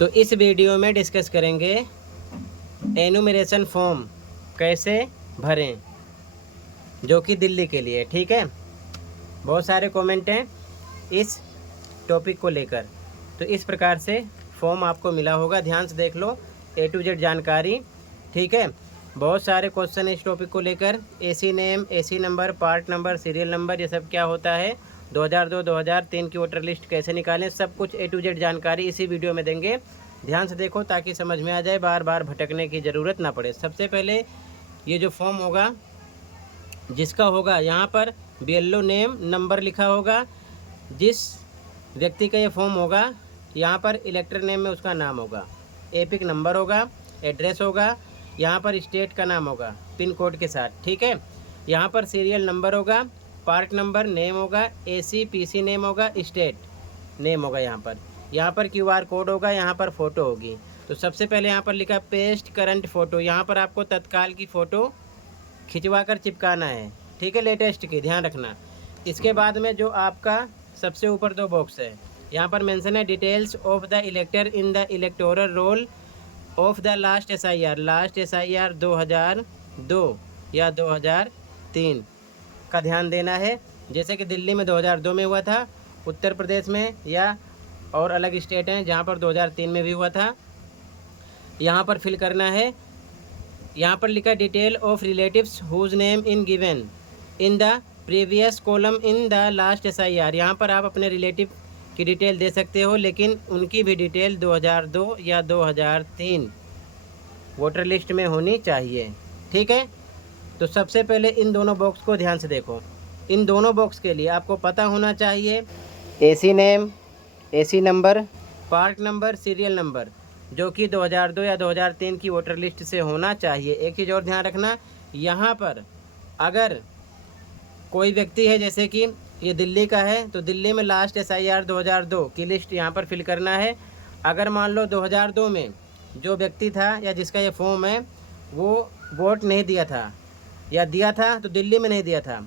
तो इस वीडियो में डिस्कस करेंगे एनुमरेशन फॉर्म कैसे भरें, जो कि दिल्ली के लिए। ठीक है, बहुत सारे कमेंट हैं इस टॉपिक को लेकर। तो इस प्रकार से फॉर्म आपको मिला होगा, ध्यान से देख लो, A to Z जानकारी। ठीक है, बहुत सारे क्वेश्चन है इस टॉपिक को लेकर। AC name, AC number, part number, serial number, ये सब क्या होता है, 2002 2003 की वोटर लिस्ट कैसे निकालें, सब कुछ A to Z जानकारी इसी वीडियो में देंगे। ध्यान से देखो ताकि समझ में आ जाए, बार बार भटकने की ज़रूरत ना पड़े। सबसे पहले ये जो फॉर्म होगा, जिसका होगा यहाँ पर BLO नेम नंबर लिखा होगा। जिस व्यक्ति का ये फॉर्म होगा, यहाँ पर इलेक्टर नेम में उसका नाम होगा, एपिक नंबर होगा, एड्रेस होगा, यहाँ पर स्टेट का नाम होगा पिन कोड के साथ। ठीक है, यहाँ पर सीरियल नंबर होगा, पार्ट नंबर, नेम होगा, AC PC नेम होगा, स्टेट नेम होगा। यहाँ पर QR कोड होगा, यहाँ पर फ़ोटो होगी। तो सबसे पहले यहाँ पर लिखा पेस्ट करंट फ़ोटो, यहाँ पर आपको तत्काल की फ़ोटो खिंचवा कर चिपकाना है। ठीक है, लेटेस्ट की, ध्यान रखना। इसके बाद में जो आपका सबसे ऊपर दो बॉक्स है, यहाँ पर मेंशन है details of the इलेक्टर in the electoral roll of the last SIR 2002 या 2003 का ध्यान देना है। जैसे कि दिल्ली में 2002 में हुआ था, उत्तर प्रदेश में या और अलग स्टेट हैं जहाँ पर 2003 में भी हुआ था। यहाँ पर फिल करना है। यहाँ पर लिखा detail of relatives whose name in given in the previous column in the last SIR। यहाँ पर आप अपने रिलेटिव की डिटेल दे सकते हो, लेकिन उनकी भी डिटेल 2002 या 2003 वोटर लिस्ट में होनी चाहिए। ठीक है, तो सबसे पहले इन दोनों बॉक्स को ध्यान से देखो। इन दोनों बॉक्स के लिए आपको पता होना चाहिए AC name, AC number, part number, serial number, जो कि 2002 या 2003 की वोटर लिस्ट से होना चाहिए। एक चीज़ और ध्यान रखना, यहाँ पर अगर कोई व्यक्ति है, जैसे कि ये दिल्ली का है, तो दिल्ली में लास्ट SIR 2002 की लिस्ट यहाँ पर फिल करना है। अगर मान लो 2002 में जो व्यक्ति था या जिसका ये फॉर्म है, वो वोट नहीं दिया था या दिया था तो दिल्ली में नहीं दिया था,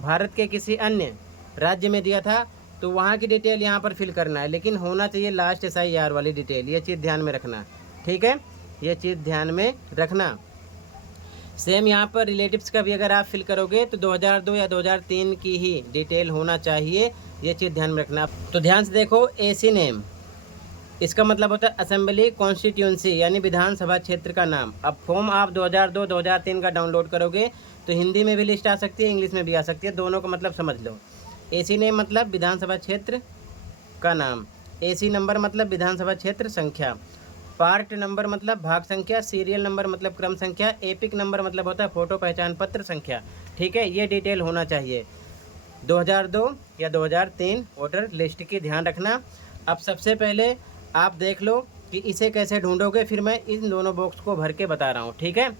भारत के किसी अन्य राज्य में दिया था, तो वहाँ की डिटेल यहाँ पर फिल करना है, लेकिन होना चाहिए लास्ट SIR वाली डिटेल। ये चीज़ ध्यान में रखना। ठीक है, ये चीज़ ध्यान में रखना। सेम यहाँ पर रिलेटिव्स का भी अगर आप फिल करोगे तो 2002 या 2003 की ही डिटेल होना चाहिए, ये चीज़ ध्यान में रखना। तो ध्यान से देखो, AC नेम, इसका मतलब होता है असेंबली कॉन्स्टिट्यूंसी, यानी विधानसभा क्षेत्र का नाम। अब फॉर्म आप 2002 2003 का डाउनलोड करोगे तो हिंदी में भी लिस्ट आ सकती है, इंग्लिश में भी आ सकती है, दोनों का मतलब समझ लो। AC नेम मतलब विधानसभा क्षेत्र का नाम, AC नंबर मतलब विधानसभा क्षेत्र संख्या, पार्ट नंबर मतलब भाग संख्या, सीरियल नंबर मतलब क्रम संख्या, एपिक नंबर मतलब होता है फोटो पहचान पत्र संख्या। ठीक है, ये डिटेल होना चाहिए 2002 या 2003 वोटर लिस्ट की, ध्यान रखना। अब सबसे पहले आप देख लो कि इसे कैसे ढूंढोगे, फिर मैं इन दोनों बॉक्स को भर के बता रहा हूँ। ठीक है,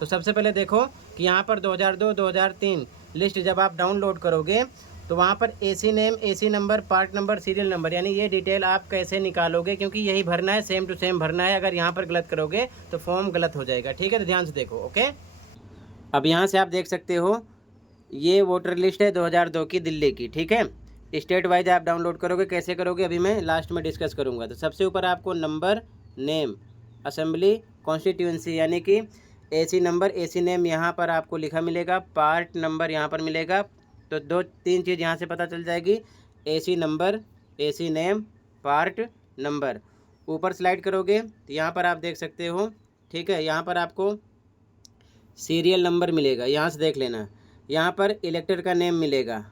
तो सबसे पहले देखो कि यहाँ पर 2002 2003 लिस्ट जब आप डाउनलोड करोगे तो वहाँ पर AC name, AC number, part number, serial number, यानी ये डिटेल आप कैसे निकालोगे, क्योंकि यही भरना है, सेम टू सेम भरना है। अगर यहाँ पर गलत करोगे तो फॉर्म गलत हो जाएगा। ठीक है, तो ध्यान से देखो। ओके, अब यहाँ से आप देख सकते हो ये वोटर लिस्ट है 2002 की दिल्ली की। ठीक है, स्टेट वाइज आप डाउनलोड करोगे, कैसे करोगे अभी मैं लास्ट में डिस्कस करूँगा। तो सबसे ऊपर आपको नंबर, नेम, असेंबली कॉन्स्टिट्यूंसी, यानी कि AC नंबर, AC नेम यहाँ पर आपको लिखा मिलेगा, पार्ट नंबर यहाँ पर मिलेगा। तो दो तीन चीज़ यहाँ से पता चल जाएगी, AC number, AC name, part number. ऊपर स्लाइड करोगे तो यहाँ पर आप देख सकते हो। ठीक है, यहाँ पर आपको सीरियल नंबर मिलेगा, यहाँ से देख लेना। यहाँ पर इलेक्टर का नेम मिलेगा,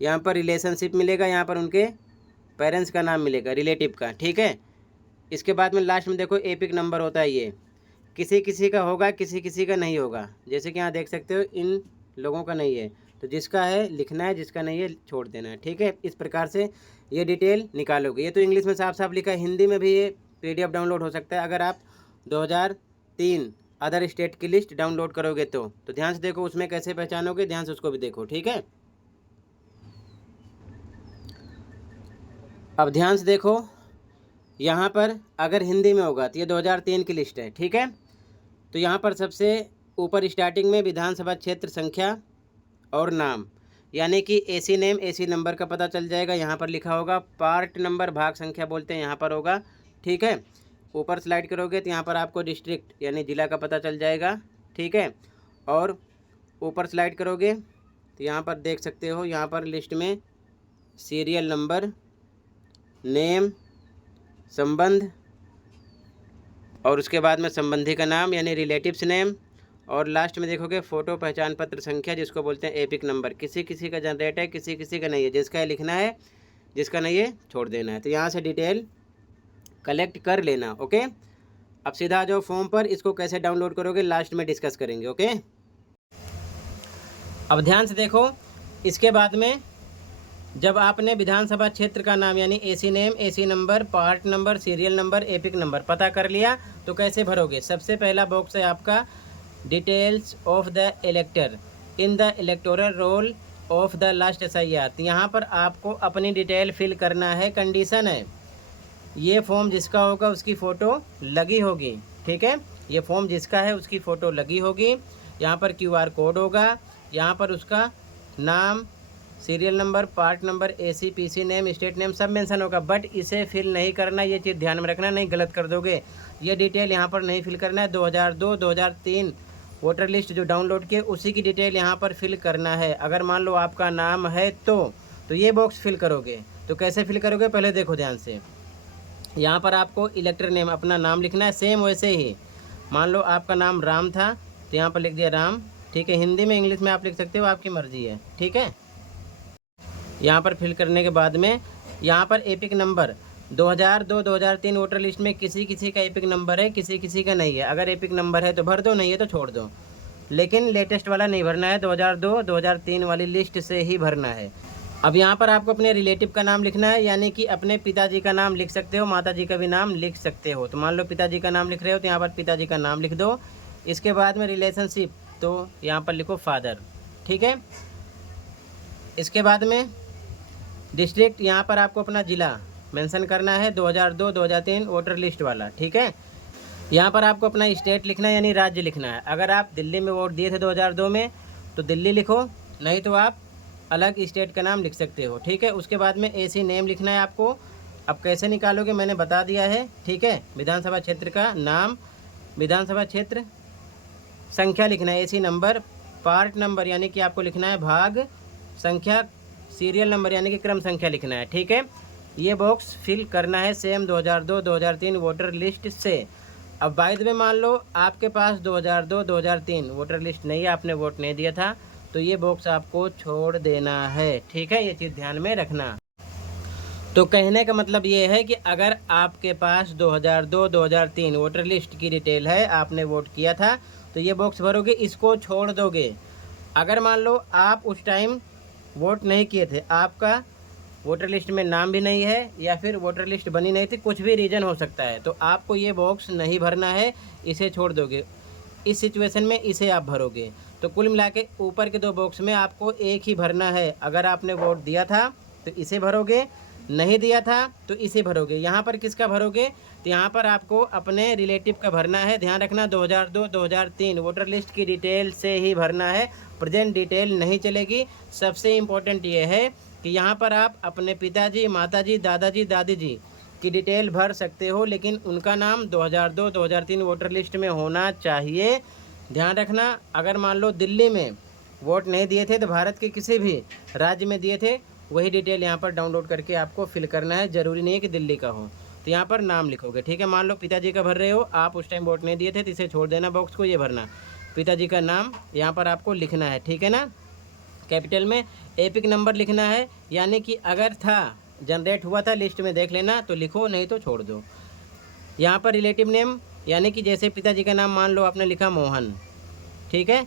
यहाँ पर रिलेशनशिप मिलेगा, यहाँ पर उनके पेरेंट्स का नाम मिलेगा, रिलेटिव का। ठीक है, इसके बाद में लास्ट में देखो एपिक नंबर होता है, ये किसी किसी का होगा, किसी किसी का नहीं होगा। जैसे कि यहाँ देख सकते हो इन लोगों का नहीं है, तो जिसका है लिखना है, जिसका नहीं है छोड़ देना है। ठीक है, इस प्रकार से ये डिटेल निकालोगे। ये तो इंग्लिश में साफ साफ लिखा है, हिंदी में भी ये PDF डाउनलोड हो सकता है अगर आप 2003 अदर स्टेट की लिस्ट डाउनलोड करोगे तो ध्यान से देखो उसमें कैसे पहचानोगे, ध्यान से उसको भी देखो। ठीक है, अब ध्यान से देखो, यहाँ पर अगर हिंदी में होगा तो ये 2003 की लिस्ट है। ठीक है, तो यहाँ पर सबसे ऊपर स्टार्टिंग में विधानसभा क्षेत्र संख्या और नाम, यानी कि AC नेम, AC नंबर का पता चल जाएगा, यहाँ पर लिखा होगा। पार्ट नंबर भाग संख्या बोलते हैं, यहाँ पर होगा। ठीक है। ऊपर स्लाइड करोगे तो यहाँ पर आपको डिस्ट्रिक्ट यानी ज़िला का पता चल जाएगा, ठीक है। और ऊपर स्लाइड करोगे तो यहाँ पर देख सकते हो, यहाँ पर लिस्ट में सीरियल नंबर, नेम, संबंध और उसके बाद में संबंधी का नाम यानी रिलेटिव्स नेम, और लास्ट में देखोगे फ़ोटो, पहचान पत्र संख्या जिसको बोलते हैं एपिक नंबर। किसी किसी का जनरेट है, किसी किसी का नहीं है। जिसका है लिखना है, जिसका नहीं है छोड़ देना है। तो यहाँ से डिटेल कलेक्ट कर लेना। ओके, अब सीधा आ जाओ फॉर्म पर। इसको कैसे डाउनलोड करोगे लास्ट में डिस्कस करेंगे। ओके, अब ध्यान से देखो। इसके बाद में जब आपने विधानसभा क्षेत्र का नाम यानी AC name, AC number, part number, serial number, epic number पता कर लिया तो कैसे भरोगे। सबसे पहला बॉक्स है आपका details of the इलेक्टर in the electoral roll of the last SIR। तो यहाँ पर आपको अपनी डिटेल फिल करना है। कंडीशन है ये फॉर्म जिसका होगा उसकी फ़ोटो लगी होगी, ठीक है। ये फॉर्म जिसका है उसकी फ़ोटो लगी होगी। यहाँ पर QR कोड होगा, यहाँ पर उसका नाम, serial number, part number, AC PC name, state name सब मेंशन होगा। बट इसे फिल नहीं करना, ये चीज़ ध्यान में रखना, नहीं गलत कर दोगे। ये डिटेल यहाँ पर नहीं फिल करना है। 2002 2003 वोटर लिस्ट जो डाउनलोड किए उसी की डिटेल यहाँ पर फिल करना है। अगर मान लो आपका नाम है तो ये बॉक्स फिल करोगे। तो कैसे फिल करोगे पहले देखो ध्यान से। यहाँ पर आपको इलेक्टर नेम अपना नाम लिखना है, सेम वैसे ही। मान लो आपका नाम राम था तो यहाँ पर लिख दिया राम, ठीक है। हिंदी में इंग्लिश में आप लिख सकते हो, आपकी मर्जी है, ठीक है। यहाँ पर फिल करने के बाद में यहाँ पर एपिक नंबर 2002 2003 वोटर लिस्ट में किसी किसी का एपिक नंबर है, किसी किसी का नहीं है। अगर एपिक नंबर है तो भर दो, नहीं है तो छोड़ दो। लेकिन लेटेस्ट वाला नहीं भरना है, 2002 2003 वाली लिस्ट से ही भरना है। अब यहाँ पर आपको अपने रिलेटिव का नाम लिखना है, यानी कि अपने पिताजी का नाम लिख सकते हो, माताजी का भी नाम लिख सकते हो। तो मान लो पिताजी का नाम लिख रहे हो तो यहाँ पर पिताजी का नाम लिख दो। इसके बाद में रिलेशनशिप तो यहाँ पर लिखो फादर, ठीक है। इसके बाद में डिस्ट्रिक्ट, यहाँ पर आपको अपना ज़िला मेंशन करना है, 2002 2003 वोटर लिस्ट वाला, ठीक है। यहाँ पर आपको अपना स्टेट लिखना है यानी राज्य लिखना है। अगर आप दिल्ली में वोट दिए थे 2002 में तो दिल्ली लिखो, नहीं तो आप अलग स्टेट का नाम लिख सकते हो, ठीक है। उसके बाद में AC नेम लिखना है आपको। अब कैसे निकालोगे मैंने बता दिया है, ठीक है। विधानसभा क्षेत्र का नाम, विधानसभा क्षेत्र, संख्या लिखना है, AC नंबर, पार्ट नंबर यानी कि आपको लिखना है भाग संख्या, सीरियल नंबर यानी कि क्रम संख्या लिखना है, ठीक है। ये बॉक्स फिल करना है सेम 2002 2003 वोटर लिस्ट से। अब बाय द वे मान लो आपके पास 2002 2003 वोटर लिस्ट नहीं है, आपने वोट नहीं दिया था, तो ये बॉक्स आपको छोड़ देना है, ठीक है। ये चीज़ ध्यान में रखना। तो कहने का मतलब ये है कि अगर आपके पास 2002 2003 वोटर लिस्ट की डिटेल है, आपने वोट किया था, तो ये बॉक्स भरोगे, इसको छोड़ दोगे। अगर मान लो आप उस टाइम वोट नहीं किए थे, आपका वोटर लिस्ट में नाम भी नहीं है या फिर वोटर लिस्ट बनी नहीं थी, कुछ भी रीज़न हो सकता है, तो आपको ये बॉक्स नहीं भरना है, इसे छोड़ दोगे। इस सिचुएशन में इसे आप भरोगे। तो कुल मिला के ऊपर के 2 बॉक्स में आपको एक ही भरना है। अगर आपने वोट दिया था तो इसे भरोगे, नहीं दिया था तो इसे भरोगे। यहाँ पर किसका भरोगे, तो यहाँ पर आपको अपने रिलेटिव का भरना है। ध्यान रखना 2002 2003 वोटर लिस्ट की डिटेल से ही भरना है, प्रेजेंट डिटेल नहीं चलेगी। सबसे इम्पोर्टेंट ये है कि यहाँ पर आप अपने पिताजी, माताजी, दादाजी, दादी जी की डिटेल भर सकते हो, लेकिन उनका नाम 2002 2003 वोटर लिस्ट में होना चाहिए। ध्यान रखना, अगर मान लो दिल्ली में वोट नहीं दिए थे तो भारत के किसी भी राज्य में दिए थे, वही डिटेल यहाँ पर डाउनलोड करके आपको फिल करना है। ज़रूरी नहीं है कि दिल्ली का हो। तो यहाँ पर नाम लिखोगे, ठीक है। मान लो पिताजी का भर रहे हो, आप उस टाइम वोट नहीं दिए थे तो इसे छोड़ देना बॉक्स को, ये भरना पिताजी का नाम यहाँ पर आपको लिखना है, ठीक है ना, कैपिटल में। एपिक नंबर लिखना है, यानी कि अगर था, जनरेट हुआ था, लिस्ट में देख लेना तो लिखो, नहीं तो छोड़ दो। यहाँ पर रिलेटिव नेम, यानी कि जैसे पिताजी का नाम मान लो आपने लिखा मोहन, ठीक है।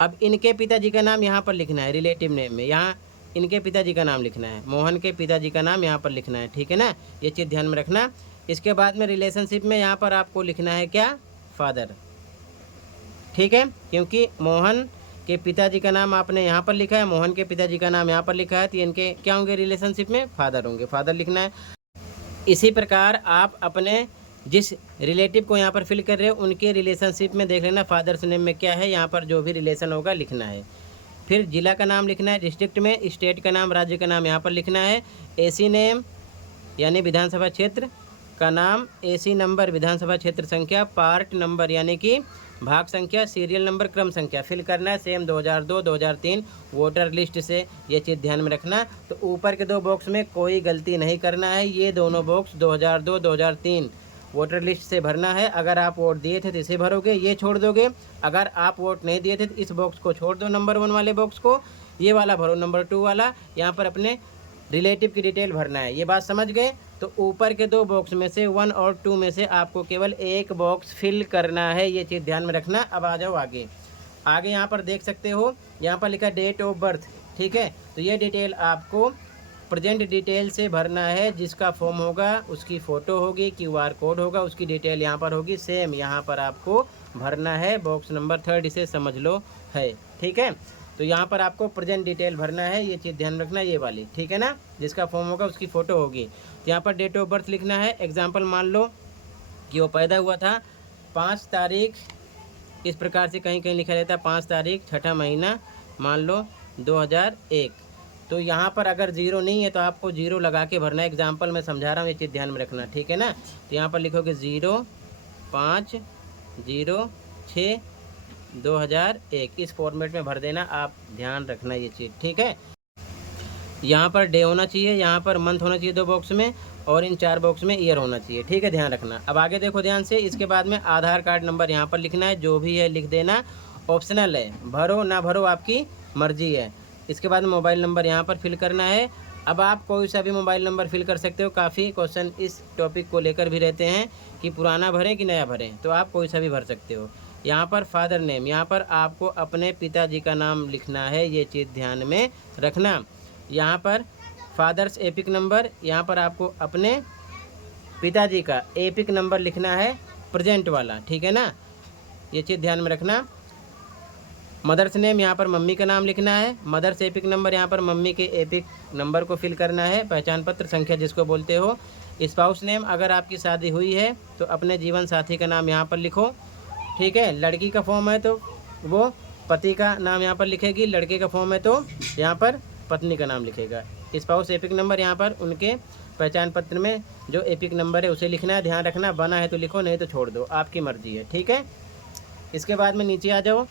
अब इनके पिताजी का नाम यहाँ पर लिखना है, रिलेटिव नेम में यहाँ इनके पिताजी का नाम लिखना है, मोहन के पिताजी का नाम यहाँ पर लिखना है, ठीक है ना। ये चीज़ ध्यान में रखना। इसके बाद में रिलेशनशिप में यहाँ पर आपको लिखना है क्या, फादर, ठीक है, क्योंकि मोहन के पिताजी का नाम आपने यहाँ पर लिखा है, मोहन के पिताजी का नाम यहाँ पर लिखा है, तो इनके क्या होंगे रिलेशनशिप में, फादर होंगे, फादर लिखना है। इसी प्रकार आप अपने जिस रिलेटिव को यहाँ पर फिल कर रहे हो उनके रिलेशनशिप में देख लेना फादर्स नेम में क्या है, यहाँ पर जो भी रिलेशन होगा लिखना है। फिर जिला का नाम लिखना है, डिस्ट्रिक्ट में स्टेट का नाम, राज्य का नाम यहाँ पर लिखना है। AC नेम यानी विधानसभा क्षेत्र का नाम, एसी नंबर, विधानसभा क्षेत्र संख्या, पार्ट नंबर यानी कि भाग संख्या, सीरियल नंबर, क्रम संख्या फिल करना है। सेम 2002 2003 वोटर लिस्ट से, ये चीज़ ध्यान में रखना। तो ऊपर के 2 बॉक्स में कोई गलती नहीं करना है। ये दोनों बॉक्स 2002 2003 वोटर लिस्ट से भरना है। अगर आप वोट दिए थे तो इसे भरोगे, ये छोड़ दोगे। अगर आप वोट नहीं दिए थे तो इस बॉक्स को छोड़ दो, नंबर 1 वाले बॉक्स को, ये वाला भरो, नंबर 2 वाला। यहाँ पर अपने रिलेटिव की डिटेल भरना है। ये बात समझ गए। तो ऊपर के 2 बॉक्स में से 1 और 2 में से आपको केवल एक बॉक्स फिल करना है, ये चीज़ ध्यान में रखना। अब आ जाओ आगे। आगे यहाँ पर देख सकते हो, यहाँ पर लिखा डेट ऑफ बर्थ, ठीक है। तो ये डिटेल आपको प्रेजेंट डिटेल से भरना है। जिसका फॉर्म होगा उसकी फ़ोटो होगी, QR कोड होगा, उसकी डिटेल यहाँ पर होगी। सेम यहाँ पर आपको भरना है। बॉक्स नंबर 3 इसे समझ लो है, ठीक है। तो यहाँ पर आपको प्रेजेंट डिटेल भरना है, ये चीज़ ध्यान रखना, ये वाली, ठीक है ना। जिसका फॉर्म होगा उसकी फ़ोटो होगी। तो यहाँ पर डेट ऑफ बर्थ लिखना है। एग्जाम्पल मान लो कि वो पैदा हुआ था 5 तारीख, इस प्रकार से कहीं कहीं लिखा रहता है 5 तारीख 6ठा महीना, मान लो 2001। तो यहाँ पर अगर 0 नहीं है तो आपको 0 लगा के भरना है। एग्जाम्पल मैं समझा रहा हूँ, ये चीज़ ध्यान में रखना, ठीक है ना। तो यहाँ पर लिखोगे 05/06/2001, इस फॉर्मेट में भर देना। आप ध्यान रखना ये चीज़, ठीक है। यहाँ पर डे होना चाहिए, यहाँ पर मंथ होना चाहिए 2 बॉक्स में, और इन 4 बॉक्स में ईयर होना चाहिए, ठीक है। ध्यान रखना। अब आगे देखो ध्यान से। इसके बाद में आधार कार्ड नंबर यहाँ पर लिखना है, जो भी है लिख देना, ऑप्शनल है, भरो ना भरो आपकी मर्जी है। इसके बाद मोबाइल नंबर यहाँ पर फिल करना है। अब आप कोई सा भी मोबाइल नंबर फिल कर सकते हो। काफ़ी क्वेश्चन इस टॉपिक को लेकर भी रहते हैं कि पुराना भरें कि नया भरें, तो आप कोई सा भी भर सकते हो। यहाँ पर फादर नेम, यहाँ पर आपको अपने पिताजी का नाम लिखना है, ये चीज़ ध्यान में रखना। यहाँ पर फादर्स एपिक नंबर, यहाँ पर आपको अपने पिताजी का एपिक नंबर लिखना है, प्रेजेंट वाला, ठीक है ना। ये चीज़ ध्यान में रखना। मदर्स नेम, यहाँ पर मम्मी का नाम लिखना है। मदर्स एपिक नंबर, यहाँ पर मम्मी के एपिक नंबर को फिल करना है, पहचान पत्र संख्या जिसको बोलते हो। स्पाउस नेम, अगर आपकी शादी हुई है तो अपने जीवन साथी का नाम यहाँ पर लिखो, ठीक है। लड़की का फॉर्म है तो वो पति का नाम यहाँ पर लिखेगी, लड़के का फॉर्म है तो यहाँ पर पत्नी का नाम लिखेगा। स्पाउस एपिक नंबर, यहाँ पर उनके पहचान पत्र में जो एपिक नंबर है उसे लिखना है। ध्यान रखना, बना है तो लिखो, नहीं तो छोड़ दो, आपकी मर्जी है, ठीक है। इसके बाद में नीचे आ जाओ।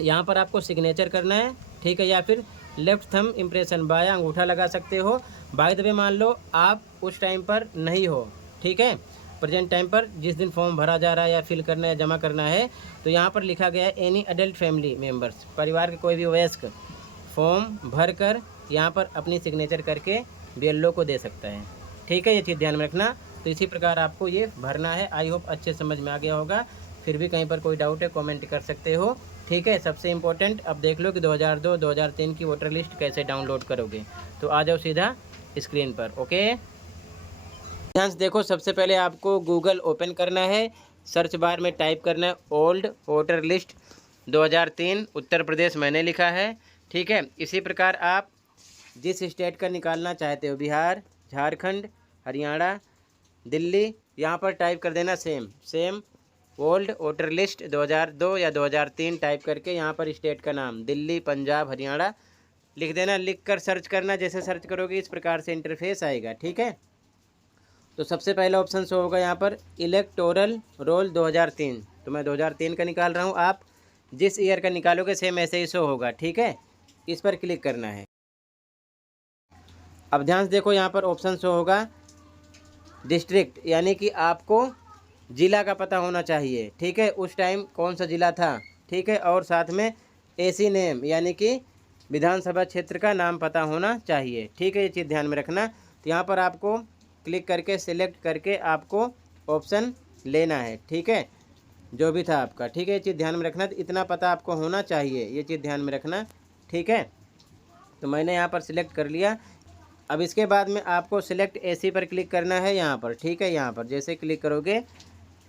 यहाँ पर आपको सिग्नेचर करना है, ठीक है, या फिर लेफ्ट थंब इम्प्रेशन, बायां अंगूठा लगा सकते हो। बाय द वे मान लो आप उस टाइम पर नहीं हो, ठीक है, प्रेजेंट टाइम पर जिस दिन फॉर्म भरा जा रहा है या फिल करना है, जमा करना है, तो यहाँ पर लिखा गया है एनी अडल्ट फैमिली मेम्बर्स, परिवार के कोई भी वयस्क फॉर्म भर कर यहाँ पर अपनी सिग्नेचर करके BLO को दे सकता है, ठीक है। ये चीज़ ध्यान में रखना। तो इसी प्रकार आपको ये भरना है। आई होप अच्छे समझ में आ गया होगा। फिर भी कहीं पर कोई डाउट है कमेंट कर सकते हो, ठीक है। सबसे इम्पोर्टेंट अब देख लो कि 2002 2003 की वोटर लिस्ट कैसे डाउनलोड करोगे। तो आ जाओ सीधा स्क्रीन पर, ओके। ध्यान से देखो, सबसे पहले आपको गूगल ओपन करना है। सर्च बार में टाइप करना है old voter list 2003 Uttar Pradesh, मैंने लिखा है, ठीक है। इसी प्रकार आप जिस स्टेट का निकालना चाहते हो, बिहार, झारखंड, हरियाणा, दिल्ली, यहाँ पर टाइप कर देना सेम ओल्ड वोटर लिस्ट 2002 या 2003 टाइप करके यहाँ पर स्टेट का नाम दिल्ली, पंजाब, हरियाणा लिख देना। लिख कर सर्च करना। जैसे सर्च करोगे इस प्रकार से इंटरफेस आएगा, ठीक है। तो सबसे पहला ऑप्शन शो होगा यहाँ पर इलेक्टोरल रोल 2003, तो मैं 2003 का निकाल रहा हूँ। आप जिस ईयर का निकालोगे सेम ऐसे ही शो होगा, ठीक है। इस पर क्लिक करना है। अब ध्यान से देखो, यहाँ पर ऑप्शन शो होगा डिस्ट्रिक्ट, यानी कि आपको ज़िला का पता होना चाहिए, ठीक है, उस टाइम कौन सा ज़िला था, ठीक है। और साथ में एसी नेम, यानी कि विधानसभा क्षेत्र का नाम पता होना चाहिए, ठीक है। ये चीज़ ध्यान में रखना। तो यहाँ पर आपको क्लिक करके सिलेक्ट करके आपको ऑप्शन लेना है, ठीक है, जो भी था आपका, ठीक है। ये चीज़ ध्यान में रखना। तो इतना पता आपको होना चाहिए, ये चीज़ ध्यान में रखना, ठीक है। तो मैंने यहाँ पर सिलेक्ट कर लिया। अब इसके बाद में आपको सिलेक्ट एसी पर क्लिक करना है यहाँ पर, ठीक है। यहाँ पर जैसे क्लिक करोगे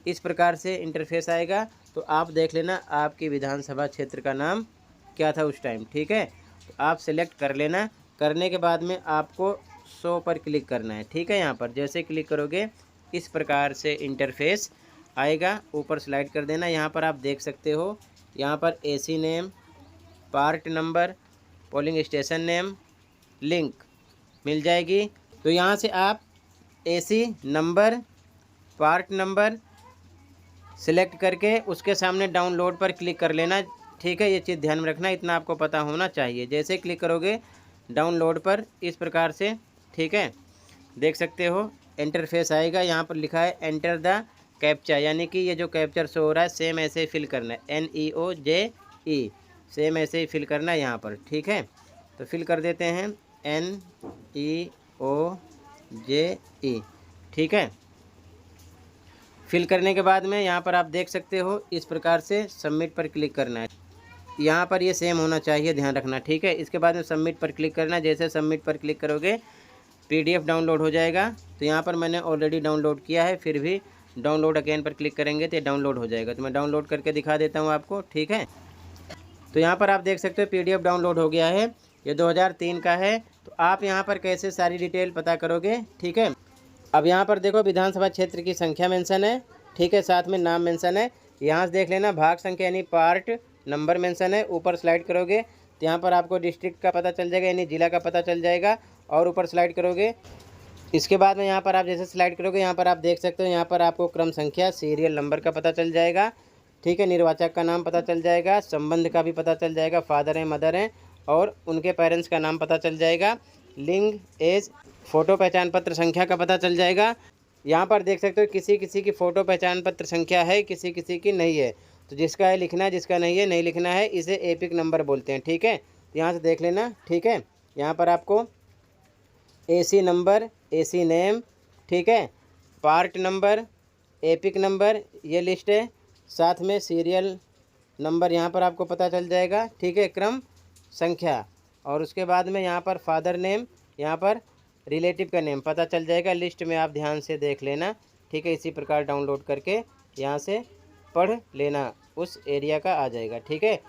इस प्रकार से इंटरफेस आएगा। तो आप देख लेना आपकी विधानसभा क्षेत्र का नाम क्या था उस टाइम, ठीक है। तो आप सिलेक्ट कर लेना। करने के बाद में आपको शो पर क्लिक करना है, ठीक है। यहाँ पर जैसे क्लिक करोगे इस प्रकार से इंटरफेस आएगा। ऊपर स्लाइड कर देना। यहाँ पर आप देख सकते हो, यहाँ पर AC name, part number, polling station name, link मिल जाएगी। तो यहाँ से आप AC number, part number select करके उसके सामने डाउनलोड पर क्लिक कर लेना, ठीक है। ये चीज़ ध्यान में रखना, इतना आपको पता होना चाहिए। जैसे क्लिक करोगे डाउनलोड पर इस प्रकार से, ठीक है, देख सकते हो इंटरफेस आएगा। यहाँ पर लिखा है एंटर द कैप्चा, यानी कि ये जो कैप्चर शो हो रहा है सेम ऐसे ही फिल करना है, NEOJE, सेम ऐसे ही फिल करना है यहाँ पर, ठीक है। तो फिल कर देते हैं NEOJE, ठीक है। फिल करने के बाद में यहाँ पर आप देख सकते हो इस प्रकार से सबमिट पर क्लिक करना है। यहाँ पर ये सेम होना चाहिए, ध्यान रखना, ठीक है। इसके बाद में सबमिट पर क्लिक करना है। जैसे सबमिट पर क्लिक करोगे PDF डाउनलोड हो जाएगा। तो यहाँ पर मैंने ऑलरेडी डाउनलोड किया है, फिर भी डाउनलोड अगेन पर क्लिक करेंगे तो ये डाउनलोड हो जाएगा। तो मैं डाउनलोड करके दिखा देता हूँ आपको, ठीक है। तो यहाँ पर आप देख सकते हो PDF डाउनलोड हो गया है, ये 2003 का है। तो आप यहाँ पर कैसे सारी डिटेल पता करोगे, ठीक है। अब यहाँ पर देखो विधानसभा क्षेत्र की संख्या मेंशन है, ठीक है, साथ में नाम मेंशन है। यहाँ से देख लेना भाग संख्या यानी पार्ट नंबर मेंशन है। ऊपर स्लाइड करोगे तो यहाँ पर आपको डिस्ट्रिक्ट का पता चल जाएगा, यानी जिला का पता चल जाएगा। और ऊपर स्लाइड करोगे, इसके बाद में यहाँ पर आप जैसे स्लाइड करोगे यहाँ पर आप देख सकते हो, यहाँ पर आपको क्रम संख्या सीरियल नंबर का पता चल जाएगा, ठीक है। निर्वाचक का नाम पता चल जाएगा, संबंध का भी पता चल जाएगा, फादर हैं मदर हैं, और उनके पेरेंट्स का नाम पता चल जाएगा। लिंग, एज, फ़ोटो पहचान पत्र संख्या का पता चल जाएगा। यहाँ पर देख सकते हो किसी किसी की फ़ोटो पहचान पत्र संख्या है, किसी किसी की नहीं है। तो जिसका है लिखना है, जिसका नहीं है नहीं लिखना है। इसे एपिक नंबर बोलते हैं, ठीक है। तो यहाँ से देख लेना, ठीक है। यहाँ पर आपको AC नंबर, AC नेम, ठीक है, पार्ट नंबर, एपिक नंबर, ये लिस्ट है। साथ में सीरियल नंबर यहाँ पर आपको पता चल जाएगा, ठीक है, क्रम संख्या। और उसके बाद में यहाँ पर फादर नेम, यहाँ पर रिलेटिव का नेम पता चल जाएगा। लिस्ट में आप ध्यान से देख लेना, ठीक है। इसी प्रकार डाउनलोड करके यहाँ से पढ़ लेना, उस एरिया का आ जाएगा, ठीक है।